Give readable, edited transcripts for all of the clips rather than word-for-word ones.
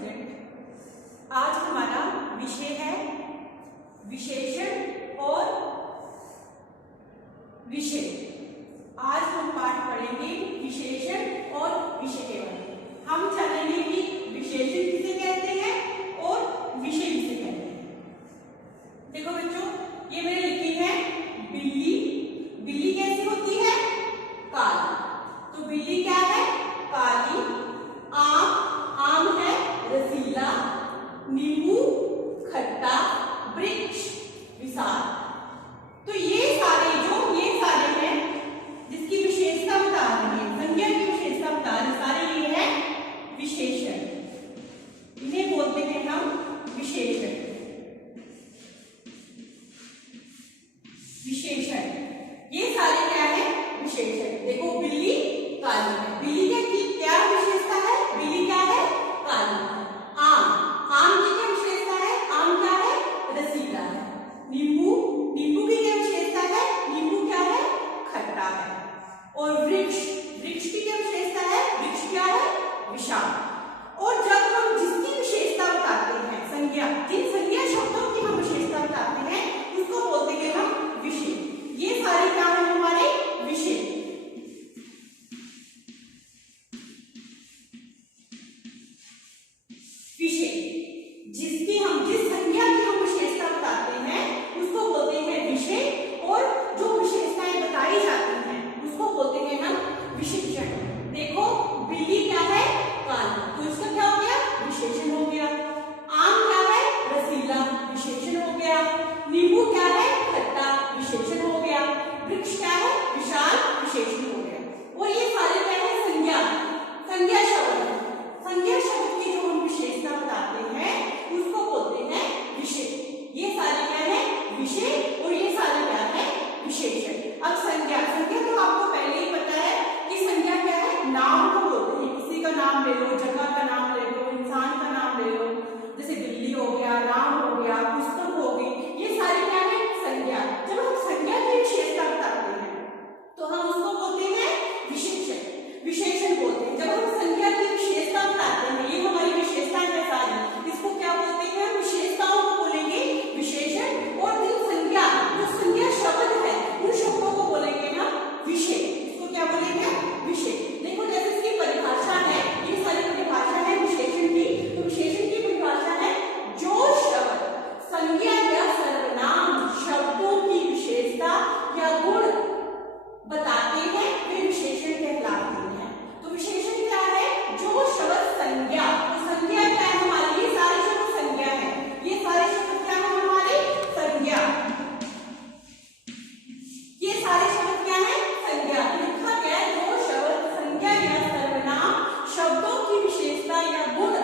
Student, आज हमारा विषय है विशेषण और विषय। आज हम पाठ पढ़ेंगे विशेषण और विषय के बारे में। हम जानेंगे कि विशेषण किसे कहते हैं और विषय किसे कहते हैं। देखो बच्चों, ये मैंने लिखी है बिल्ली। बिल्ली कैसी होती है? काली। तो बिल्ली क्या है? काली। आम है रसीला। नींबू खट्टा। वृक्ष विशाल। तो ये सारे हैं जिसकी विशेषता बता रहे हैं, संज्ञा की विशेषता बता रहे, सारे ये हैं विशेषण। इन्हें बोलते हैं हम विशेषण। ये सारे क्या है? विशेषण। देखो बिल्ली काली है। बिल्ली की क्या विशेषता है? बिल्ली क्या है? काली है। आम की क्या विशेषता है? आम क्या है? रसीला है। नींबू की क्या विशेषता है? नींबू क्या है? खट्टा है। और वृक्ष की क्या विशेषता है? वृक्ष क्या है? विशाल। और जब हम जिसकी विशेषता बताते हैं, जिन संज्ञा शब्दों की हम विशेषता बताते हैं, उसको बोलते हैं हम विषय। ये सारे क्या है? हमारे विषय। जिस संज्ञा की हम विशेषता बताते हैं उसको बोलते हैं विषय, और जो विशेषताएं बताई जाती हैं उसको बोलते हैं हम विशेषण। देखो बिल्ली क्या है? काली, तो इसका क्या हो गया? विशेषण हो गया। आम क्या है? रसीला, विशेषण हो गया। नींबू क्या है? खट्टा, विशेषण हो गया। वृक्ष क्या है? विशाल, विशेषण हो गया। और ये सारे क्या है? संज्ञा शब्द। संज्ञा शब्द की जो हम विशेषता बताते हैं उसको बोलते हैं विषय। ये सारे क्या है? विषय, और ये सारे क्या है? विशेषण। अब संज्ञा तो आपको पहले ही पता है कि संज्ञा क्या है? नाम को बोलते हैं। किसी का नाम ले लो, जगह का नाम ले लो, इंसान का नाम ले लो, जैसे बिल्ली हो गया, राम हो गया, पुस्तक हो गई, ये सारे क्या है? संज्ञा। जब हम संज्ञा की विशेषता बताते हैं तो हम उसको बोलते हैं विशेषण बोलते हैं। जब हम संज्ञा की विशेषता बताते हैं, ये हमारी विशेषता है सारी, इसको क्या बोलते हैं? विशेषताओं को बोलेंगे विशेषण। और जो संज्ञा शब्द है उन शब्दों को बोलेंगे हम विषय। इसको क्या बोलेंगे? विषय। देखो जैसे इसकी परिभाषा है, ये सारी परिभाषा है विशेषण की। तो विशेषण की परिभाषा है जो शब्द संज्ञा या सर्वनाम शब्दों की विशेषता या गुण बताते हैं वे विशेषण कहलाते हैं। तो विशेषण क्या है? जो शब्द संज्ञा। तो संज्ञा क्या है हमारी? ये सारे शब्द संज्ञा है। ये सारे शब्द क्या है हमारे? संज्ञा। ये सारे शब्द क्या है? संज्ञा। लिखा गया है जो शब्द संज्ञा या सर्वनाम शब्दों की विशेषता या गुण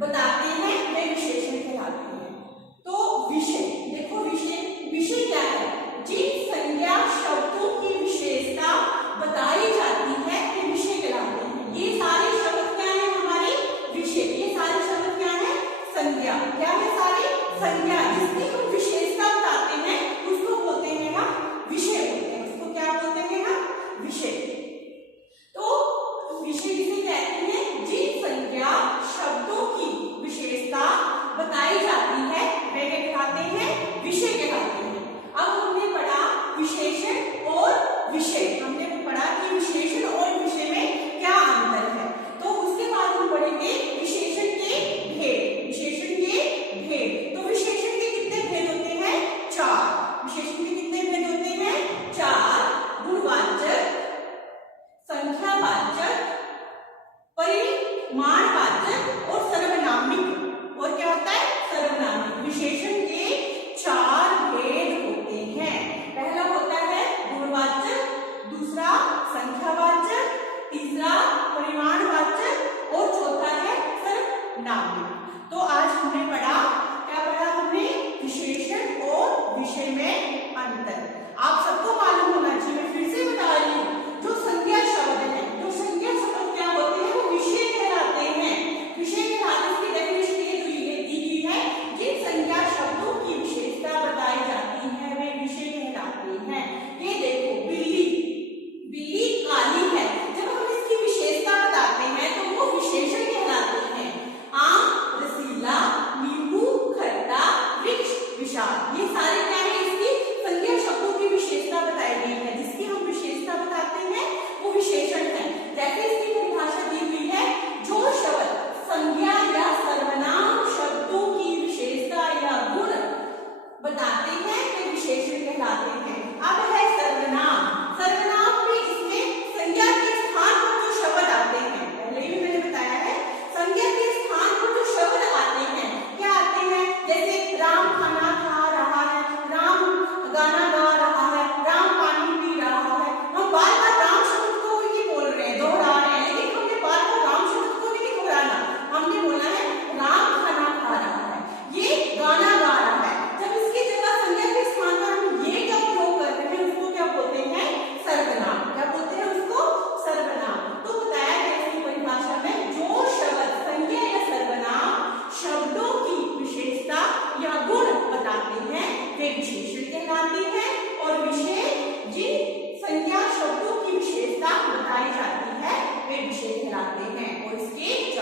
बताते हैं वे विशेषण कहलाते हैं। तो विषय, देखो विषय क्या है? जिन संज्ञा शब्दों की विशेषता बताई जाती है वे विषय कहलाते हैं। ये सारे शब्द क्या है हमारे? विषय। ये सारे शब्द क्या है? संज्ञा। क्या है? सारे संज्ञा। जिसकी हम विशेषता बताते हैं उसको बोलते हैं हम विषय बोलते हैं। उसको क्या बोलते हैं हम? विषय। तो विषय किसे कहते हैं? जिन संज्ञा शब्दों की विशेषता बताई जाती है वे कहलाते हैं विषय कहलाते हैं। अब हमने पढ़ा विशेषण और विषय। हमने पढ़ा कि विशेषण और विषय में क्या अंतर है। तो उसके बाद हम पढ़ेंगे विशेषण के भेद। तो विशेषण के कितने भेद होते हैं? 4। विशेषण के कितने भेद होते हैं? 4। गुणवाचक, संख्यावाचक, परिमाणवाचक और सर्वनामिक। और क्या होता है? सर्वनामिक। विशेषण के 4 भेद होते हैं। पहला होता है गुणवाचक, दूसरा संख्यावाचक, तीसरा परिमाणवाचक और चौथा है सर्वनामिक। तो आज हमने पढ़ा, क्या पढ़ा हमने? विशेषण और विषय में अंतर। आप सबको मालूम होना चाहिए, मैं फिर से बता रही हूँ, जो संज्ञा शब्द है, जो संज्ञा शब्द कहलाती है और विशेष जिन संज्ञा शब्दों की विशेषता बताई जाती है वे विषय कहलाते हैं और इसके